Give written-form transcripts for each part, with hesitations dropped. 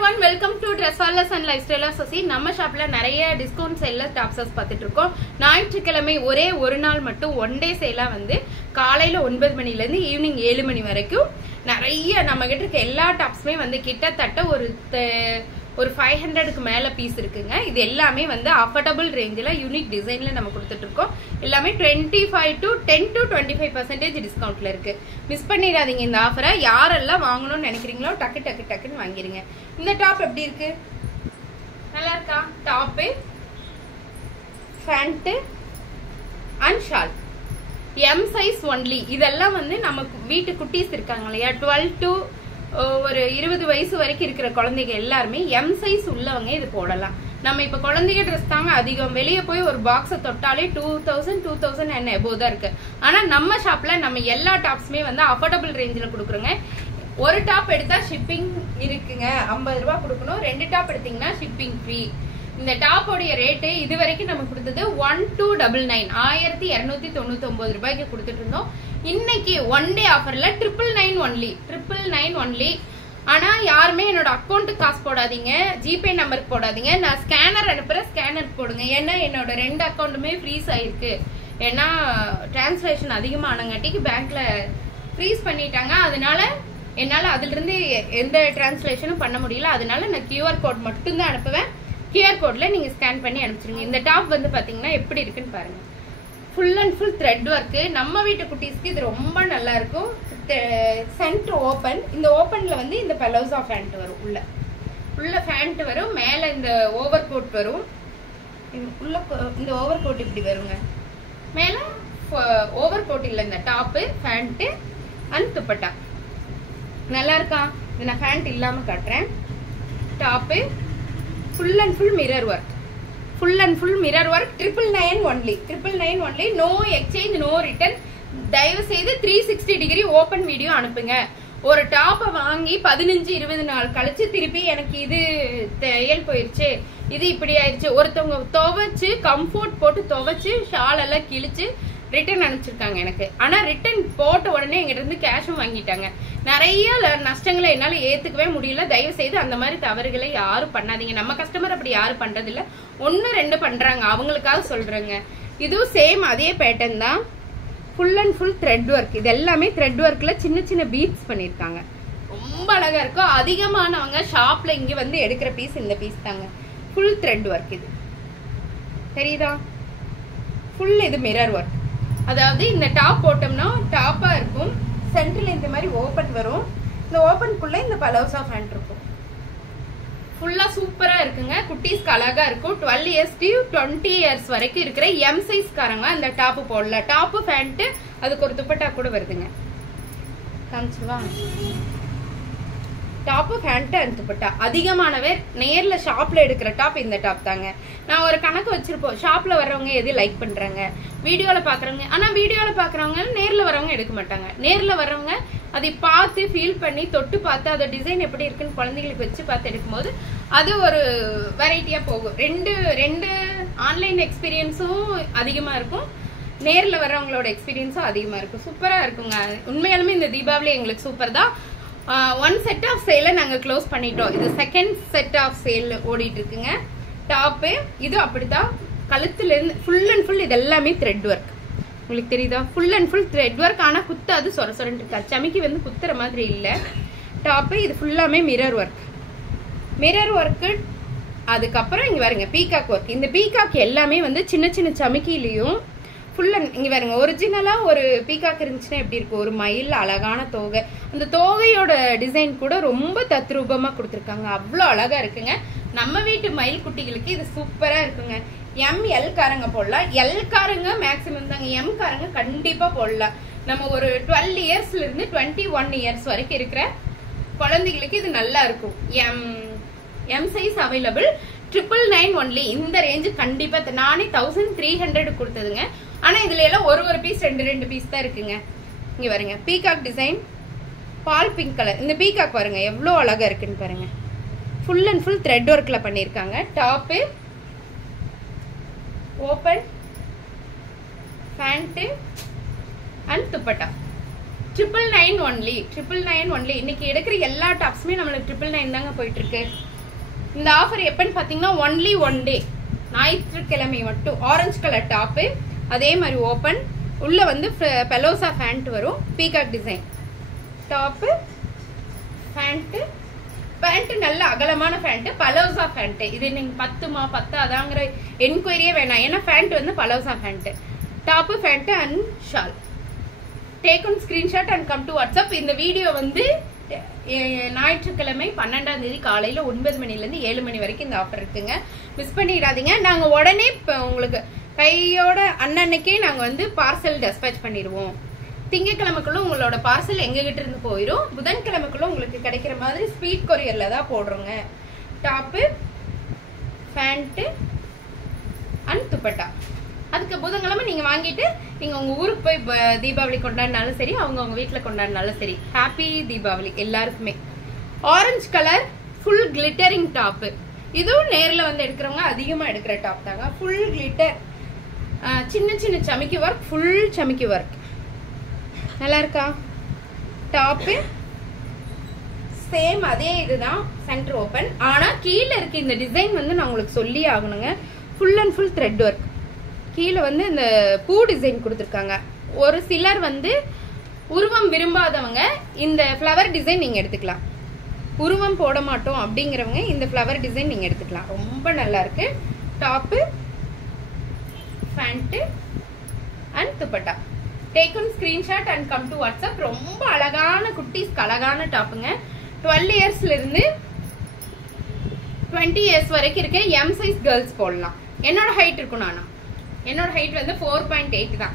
everyone, welcome to Dressallers and Lifestylers. நம்ம ஷாப்ல நிறைய டிஸ்கவுண்ட் சேல்ல டாப்ஸஸ் பார்த்துட்டு இருக்கோம். ஞாயிற்றுக்கிழமை ஒரே ஒரு நாள் மட்டும் ஒன் டே சேலா வந்து காலையில 9 மணில இருந்து ஈவினிங் 7 மணி வரைக்கும் நிறைய நம்ம கிட்ட இருக்க எல்லா டாப்ஸுமே வந்து கிட்டத்தட்ட ஒரு 500க்கு மேல பீஸ் இருக்குங்க. இது எல்லாமே வந்து அஃபோர்டபிள் ரேஞ்சில யூனிக் டிசைன்ல நம்ம கொடுத்துட்டு இருக்கோம். எல்லாமே 10 to 25% டிஸ்கவுண்ட்ல இருக்கு. மிஸ் பண்ணிடாதீங்க இந்த ஆஃபரை. யாரெல்லாம் வாங்கணும்னு நினைக்கிறீங்களோ டக்குன்னு வாங்கிருங்க. இந்த டாப் எப்படி இருக்கு? நல்லா இருக்கா? Top, pant and shawl M size only. இதெல்லாம் வந்து நமக்கு வீட்டு குட்டீஸ் இருக்காங்க இல்லையா, 12 to ஒரு 20 வயசு வரைக்கும் இருக்கிற குழந்தைங்க எல்லாருமே எம் சைஸ் உள்ளவங்க இது போடலாம். நம்ம இப்ப குழந்தைங்க ட்ரெஸ் தாங்க அதிகம். வெளியே போய் ஒரு பாக்ஸை தொட்டாலே 2000 and above தான் இருக்கு. ஆனா நம்ம ஷாப்ல நம்ம எல்லா டாப்ஸுமே வந்து அஃபோர்டபிள் ரேஞ்சில் கொடுக்குறோங்க. ஒரு டாப் எடுத்தா ஷிப்பிங் இருக்குங்க, 50 ரூபாய் கொடுக்கணும். 2 டாப் எடுத்தீங்கன்னா ஷிப்பிங் ஃப்ரீ. இந்த டாப்போடைய ரேட்டு இது வரைக்கும் நம்ம கொடுத்தது 1299 1299 ரூபாய்க்கு கொடுத்துட்டு இருந்தோம். இன்னைக்கு ஒன் டே ஆஃபர்ல 999 ஒன்லி. ஆனா யாருமே என்னோட அக்கௌண்ட்டுக்கு காசு போடாதீங்க, ஜிபே நம்பருக்கு போடாதீங்க. நான் ஸ்கேனர் அனுப்புறேன், ஸ்கேனருக்கு போடுங்க. ஏன்னா என்னோட 2 அக்கௌண்ட்டுமே ஃப்ரீஸ் ஆயிருக்கு. ஏன்னா டிரான்ஸ்லேஷன் அதிகமானங்காட்டிக்கு பேங்க்ல ஃப்ரீஸ் பண்ணிட்டாங்க. அதனால என்னால அதுல இருந்து எந்த டிரான்ஸ்லேஷனும் பண்ண முடியல. அதனால நான் கியூஆர் கோட் மட்டும்தான் அனுப்புவேன். கியூஆர் கோட்ல நீங்க ஸ்கேன் பண்ணி அனுப்பிச்சிருங்க. இந்த டாப் வந்து பாத்தீங்கன்னா எப்படி இருக்குன்னு பாருங்க. Full and full thread work. நம்ம வீட்டு குட்டீஸ்க்கு இது ரொம்ப நல்லா இருக்கும். Centre open. இந்த ஓப்பன்ல வந்து இந்த பலோசா பேண்ட் வரும். உள்ள பேண்ட் வரும், மேல இந்த ஓவர் கோட் வரும். உள்ள இந்த ஓவர் கோட் இப்படி வருங்க. மேல ஓவர் கோட் இல்ல, இந்த டாப்பு, பேண்ட் அண்ட் துப்பட்டா. நல்லா இருக்கா? இது நான் பேண்ட் இல்லாம காட்டுறேன். Top full and full mirror work. Full and full mirror work. 999 only. No exchange, no return. தயவு செய்து 360 டிகிரி ஓபன் வீடியோ அனுப்புங்க. ஒரு டாப்பை வாங்கி 15-20 நாள் கழிச்சு திருப்பி எனக்கு இது தையல் போயிருச்சு, இது இப்படி ஆயிடுச்சு, ஒருத்தவங்க துவைச்சு கம்ஃபோர்ட் போட்டு துவைச்சு ஷால் எல்லாம் கிழிச்சு ரிட்டர்ன் அனுப்பிச்சிருக்காங்க எனக்கு. ஆனா ரிட்டர்ன் போட்ட உடனே எங்கிட்ட இருந்து கேஷும் வாங்கிட்டாங்க. நிறைய நஷ்டங்களை என்னால ஏத்துக்கவே முடியல. தயவு செய்து அந்த மாதிரி தவறுகளை யாரும் பண்ணாதீங்க. நம்ம கஸ்டமர் அப்படி யாரும் பண்றது இல்ல. 1-2 பண்றாங்க, அவங்களுக்காக சொல்றேங்க. இதுவும் சேம் அதே பேட்டர்ன் தான். Full and full thread work. இது எல்லாமே த்ரெட் ஒர்க்ல சின்ன சின்ன பீட்ஸ் பண்ணிருக்காங்க. ரொம்ப அழகா இருக்கும். அதிகமானவங்க ஷாப்ல இங்க வந்து எடுக்கிற பீஸ் இந்த பீஸ் தாங்க. Full thread work. இது தெரியுதா? ஃபுல் இது மிரர் ஒர்க். அதாவது இந்த டாப் போட்டோம்னா டாப்பா இருக்கும், சென்டர்ல இந்த மாதிரி ஓபன் வரும். இந்த ஓபனுக்குள்ள இந்த பலோசா பேண்ட் இருக்கும். ஃபுல்லா சூப்பரா இருக்குங்க. குட்டீஸ்க்கு அழகா இருக்கும். 12 years to 20 years வரைக்கும் இருக்கிற எம் சைஸ் காரங்க அந்த டாப்பு போடல. டாப்பு பேண்ட் அதுக்கு ஒரு துப்பட்டா கூட வருதுங்க. காமிச்சுவா? Top pant and dupatta. அதிகமானவர் நேர்ல ஷாப்ல எடுக்கிற டாப் இந்த டாப் தாங்க. நான் ஒரு கணக்கு வச்சிருப்போம். ஷாப்ல வர்றவங்க எது லைக் பண்றாங்க, வீடியோல பாக்குறவங்க. ஆனா வீடியோல பாக்குறவங்க நேர்ல வரவங்க எடுக்க மாட்டாங்க. நேர்ல வர்றவங்க அதை பார்த்து ஃபீல் பண்ணி தொட்டு பார்த்து அதோட டிசைன் எப்படி இருக்குன்னு குழந்தைங்களுக்கு வச்சு பார்த்து எடுக்கும்போது அது ஒரு வெரைட்டியா போகும். ரெண்டு ஆன்லைன் எக்ஸ்பீரியன்ஸும் அதிகமா இருக்கும், நேர்ல வர்றவங்களோட எக்ஸ்பீரியன்ஸும் அதிகமா இருக்கும். சூப்பரா இருக்குங்க. உண்மையாலுமே இந்த தீபாவளி எங்களுக்கு சூப்பர் தான். 1 செட் ஆஃப் சேல நாங்க க்ளோஸ் பண்ணிட்டோம். இது செகண்ட் செட் ஆஃப் சேல் ஓடிட்டு இருக்குங்க. டாப்பு இது அப்படிதான். கழுத்துல இருந்து ஃபுல் அண்ட் ஃபுல் இது எல்லாமே த்ரெட் ஒர்க். உங்களுக்கு தெரியுதா? Full and full thread work. ஆனா குத்தாது, சொரன்னு இருக்கா. சமைக்கு வந்து குத்துற மாதிரி இல்ல. டாப்பு இது ஃபுல்லாமே மிரர் ஒர்க்கு. அதுக்கப்புறம் இங்க பாருங்க பீகாக் ஒர்க். இந்த பீகாக் எல்லாமே வந்து சின்ன சின்ன சமைக்கிலையும் ஃபுல் அண்ட் இங்க பாருங்க. ஒரிஜினலா ஒரு பீகாக் இருந்துச்சுன்னா எப்படி இருக்கும்? ஒரு மயில் அழகான தோகை. அந்த தோகையோட டிசைன் கூட ரொம்ப தத்ரூபமா கொடுத்துருக்காங்க. அவ்வளோ அழகா இருக்குங்க. நம்ம வீட்டு மயில் குட்டிகளுக்கு இது சூப்பரா இருக்குங்க. எல் காரங்க போடலாம். எல் காரங்க மேக்சிமம் தாங்க. எம் காரங்க கண்டிப்பா போடலாம். நம்ம ஒரு 12 yearsல இருந்து 21 years வரைக்கும் இருக்கிற குழந்தைகளுக்கு இது நல்லா இருக்கும். M size available. 999 ஒன்லி. இந்த ரேஞ்சு கண்டிப்பா. நானே 1300 கொடுத்ததுங்க. ஆனா இதுல எல்லாம் ஒரு பீஸ் 2 பீஸ் தான் இருக்குங்க. இங்க பாருங்க பீகாக் டிசைன், பால் பிங்க் கலர். இந்த பீகாக் பாருங்க எவ்வளவு அழகா இருக்குன்னு பாருங்க. ஃபுல் அண்ட் ஃபுல் த்ரெட் ஒர்க்ல பண்ணிருக்காங்க. Top open, pant and dupatta. 999 only. இன்னைக்கு எடுக்கிற எல்லா டாப்ஸுமே நம்மளுக்கு 999 தாங்க போயிட்டு இருக்கு. இந்த ஆஃபர் எப்பன்னு பாத்தீங்கன்னா ஒன்லி ஒன் டே, ஞாயிற்றுக்கிழமை மட்டும். ஆரஞ்சு கலர் டாப்பு, அதே மாதிரி ஓப்பன், உள்ள வந்து பெலோசா பேண்ட் வரும், peacock design top, pant. Pant நல்ல அகலமான பேண்ட், பலோசா பேண்ட். இது நீங்க 10மா 10ஆதாங்கிற என்கொயரியே வேணாம், ஏன்னா பேண்ட் வந்து palazzo pant. Top, pant and shawl. Take one screenshot and come to WhatsApp. இந்த வீடியோ வந்து ஞாயிற்றுக்கிழமை 12ஆம் தேதி காலையில 9 மணிலேருந்து 7 மணி வரைக்கும் இந்த ஆஃபர் இருக்குங்க. மிஸ் பண்ணிடாதீங்க. நாங்க உடனே உங்களுக்கு கையோட அன்னன்னைக்கே நாங்க வந்து பார்சல் டெஸ்பேச் பண்ணிடுவோம். திங்கக்கிழமைக்குள்ள உங்களோட பார்சல் எங்ககிட்ட இருந்து போயிடும். புதன்கிழமைக்குள்ள உங்களுக்கு கிடைக்கிற மாதிரி ஸ்பீட் கொரியர்ல தான் போடுறோங்க. Top, pant and dupatta. அதுக்கு புதன்கிழமை நீங்க வாங்கிட்டு நீங்க உங்க ஊருக்கு போய் தீபாவளி கொண்டாடினாலும் சரி, அவங்க வீட்டுல கொண்டாடினாலும் சரி. ஹாப்பி தீபாவளி எல்லாருக்குமே. Orange colour full glittering top. இதுவும் நேர்ல வந்து எடுக்கிறவங்க அதிகமா எடுக்கிற டாப் தாங்க. ஃபுல் கிளிட்டர், சின்ன சின்ன சமிக்கி ஒர்க், ஃபுல் சமிக்கி ஒர்க். நல்லா இருக்கா? டாப்பு சேம் அதே இதுதான், சென்டர் ஓபன். ஆனா கீழே இருக்க இந்த டிசைன் வந்து நான் உங்களுக்கு சொல்லி ஆகணுங்க. Full and full thread work. கீழே வந்து இந்த பூ டிசைன் கொடுத்துருக்காங்க. ஒரு சிலர் வந்து உருவம் விரும்பாதவங்க இந்த ஃப்ளவர் டிசைன் நீங்க எடுத்துக்கலாம். உருவம் போட மாட்டோம் அப்படிங்கிறவங்க இந்த ஃப்ளவர் டிசைன் நீங்க எடுத்துக்கலாம். ரொம்ப நல்லா இருக்கு. Top, pant and dupatta. Take one screenshot and come to WhatsApp. ரொம்ப அழகான குட்டீஸ்க்கு அழகான டாப்புங்க. 12 இயர்ஸ்ல இருந்து 20 இயர்ஸ் வரைக்கும் இருக்க எம் சைஸ் கேர்ள்ஸ் போடலாம். என்னோட ஹைட் இருக்கும், என்னோட ஹைட் வந்து 4.8 தான்.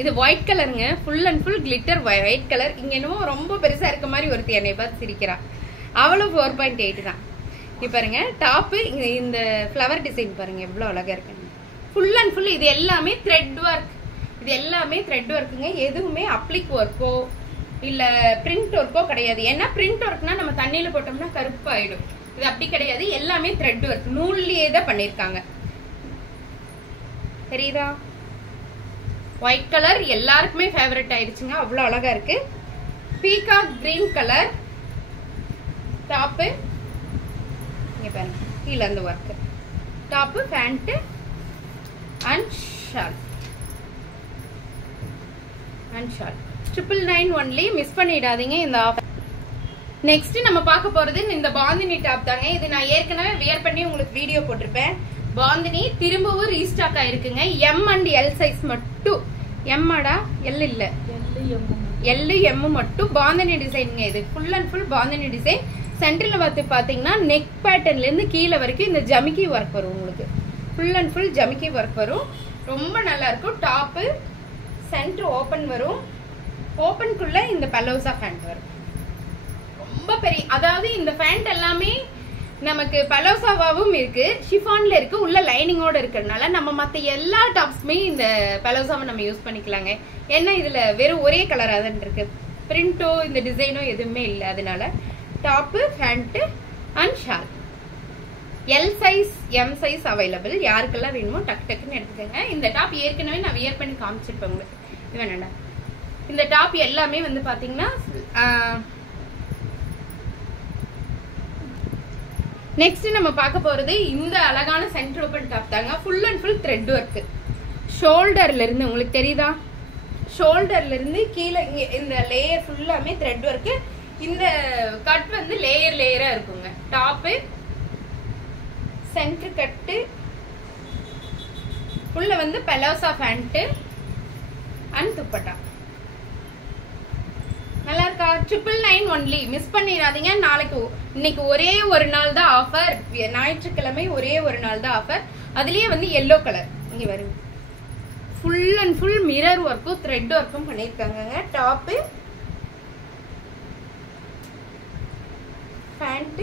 இது ஒயிட் கலருங்க, full and full glitter white colour. இங்க என்னமோ ரொம்ப பெருசா இருக்க மாதிரி ஒருத்தி என்னை பார்த்து சிரிக்கிறா. அவளும் 4.8 தான். இப்ப பாருங்க டாப்பு, இந்த ஃப்ளவர் டிசைன் பாருங்க எவ்வளவு அழகா இருக்கு. ஃபுல் அண்ட் ஃபுல் இது எல்லாமே த்ரெட் ஒர்க். இது எல்லாமே த்ரெட் ஒர்க்குங்க. எதுவுமே அப்ளிக் ஒர்க்கோ இல்ல பிரிண்ட் ஒர்க்கோ கிடையாது. ஏன்னா பிரிண்ட் ஒர்க்னா நம்ம தண்ணியில போட்டோம்னா கருப்பாயிடும். இது அப்படி கிடையாது, எல்லாமே த்ரெட் ஒர்க், நூல்லயே தான் பண்ணிருக்காங்க. தெரியுதா? ஒயிட் கலர் எல்லாருக்குமே ஃபேவரட் ஆயிடுச்சுங்க, அவ்வளவு அழகா இருக்கு. Peacock green colour top. இங்க பாருங்க கீழே அந்த work. Top, pant and shawl. 999 only. Miss பண்ணிடாதீங்க இந்த ஆஃபர். நெக்ஸ்ட் நம்ம பார்க்க போறது இந்த பாந்தினி டாப் தாங்க. இது நான் ஏற்கனவே வியர் பண்ணி உங்களுக்கு வீடியோ போட்டிருப்பேன். பாந்தினி திரும்பவும் ரீஸ்டாக் ஆயிருக்குங்க. எம் அண்ட் எல் சைஸ் மட்டும். எம்மாடா? எல் இல்ல, எல் எம் மட்டும். பாந்தினி டிசைனுங்க. இது full and full bandhani design. சென்டர்ல பார்த்து பாத்தீங்கன்னா நெக் பேட்டர்ன்ல இருந்து கீழே வரைக்கும் இந்த ஜமிக்கி ஒர்க் வரும். உங்களுக்கு ஃபுல் அண்ட் ஃபுல் ஜமிக்கி ஒர்க் வரும். ரொம்ப நல்லா இருக்கும். டாப்பு, சென்டர் ஓபன் வரும். ஓபனுக்குள்ள இந்த பலோசா பேண்ட் வரும். ரொம்ப பெரிய, அதாவது இந்த பேண்ட் எல்லாமே நமக்கு பலோசாவாவும் இருக்கு, ஷிஃபான்ல இருக்கு, உள்ள லைனிங்கோட இருக்கிறதுனால நம்ம மத்த எல்லா டாப்ஸுமே இந்த பலோசாவை நம்ம யூஸ் பண்ணிக்கலாங்க. ஏன்னா இதுல வெறும் ஒரே கலரா தான் இருக்கு, பிரிண்டோ இந்த டிசைனோ எதுவுமே இல்லை. அதனால top, pant and shawl. L size, M size available. யாருக்கெல்லாம் வேணுமோ டக்கு டக்குன்னு எடுத்துக்கோங்க. இந்த டாப் ஏற்கனவே நான் வியர் பண்ணி காமிச்சிருப்பேன் உங்களுக்கு. இது வேணாண்டா. இந்த டாப் எல்லாமே வந்து பாத்தீங்கன்னா நெக்ஸ்ட் நம்ம பார்க்க போறது இந்த அழகான சென்டர் ஓபன் டாப் தாங்க. Full and full thread work. ஷோல்டர்ல இருந்து உங்களுக்கு தெரியுதா? ஷோல்டர்ல இருந்து கீழே இந்த லேயர் ஃபுல்லாமே த்ரெட் ஒர்க். இந்த கட் வந்து லேயர் லேயரா இருக்குங்க. டாப்பு, சென்டர் கட்டு, உள்ள வந்து பலோசா பேண்ட் அண்ட் துப்பட்டா. நல்லா இருக்கா? 999 ஒன்லி. மிஸ் பண்ணிடாதீங்க. நாளைக்கு, இன்னைக்கு ஒரே ஒரு நாள் தான் ஆஃபர். ஞாயிற்றுக்கிழமை ஒரே ஒரு நாள் தான் ஆஃபர். அதுலயே வந்து எல்லோ கலர் இங்க வருங்க. ஃபுல் அண்ட் ஃபுல் மிரர் ஒர்க்கும் த்ரெட் ஒர்க்கும் பண்ணிருக்காங்க. Top, pant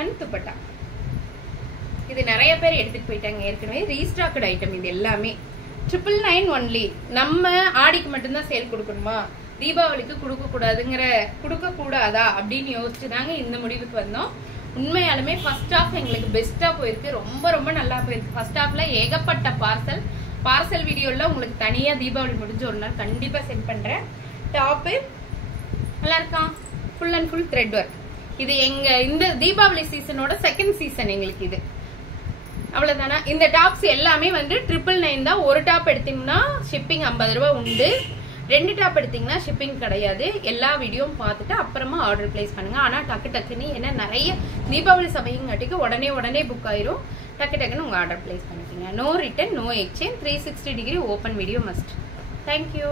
and dupatta. இது நிறைய பேர் எடுத்துட்டு போயிட்டாங்க ஏற்கனவே. ரீஸ்டாக்டு ஐட்டம் இது எல்லாமே. 999 ஒன்லி. நம்ம ஆடிக்கு மட்டும்தான் சேல் கொடுக்கணுமா, தீபாவளிக்கு கொடுக்க கூடாதா அப்படின்னு யோசிச்சுதாங்க இந்த முடிவுக்கு வந்தோம். உண்மையாலுமே ஃபர்ஸ்ட் ஹாஃப் எங்களுக்கு பெஸ்டா போயிருக்கு. ரொம்ப ரொம்ப நல்லா போயிருக்கு. ஃபர்ஸ்ட் ஹாஃப்ல ஏகப்பட்ட பார்சல் வீடியோல உங்களுக்கு தனியா தீபாவளி முடிஞ்ச ஒரு நாள் கண்டிப்பா சென்ட் பண்றேன். டாப்பு நல்லா இருக்கான். Full and full thread work. இது எங்க இந்த தீபாவளி சீசனோட செகண்ட் சீசன் எங்களுக்கு இது. அவ்வளவுதானா? இந்த டாப்ஸ் எல்லாமே வந்து 999 தான். ஒரு டாப் எடுத்தீங்கன்னா ஷிப்பிங் 50 ரூபாய் உண்டு. 2 டாப் எடுத்தீங்கன்னா ஷிப்பிங் கிடையாது. எல்லா வீடியோவும் பார்த்துட்டு அப்புறமா ஆர்டர் பிளேஸ் பண்ணுங்க. ஆனா டக்குன்னு ஏன்னா நிறைய தீபாவளி சமயங்காட்டிக்கு உடனே புக் ஆயிரும். டக்குன்னு உங்க ஆர்டர் பிளேஸ் பண்ணிக்கோங்க. No return, no exchange, 360 degree open video must. Thank you.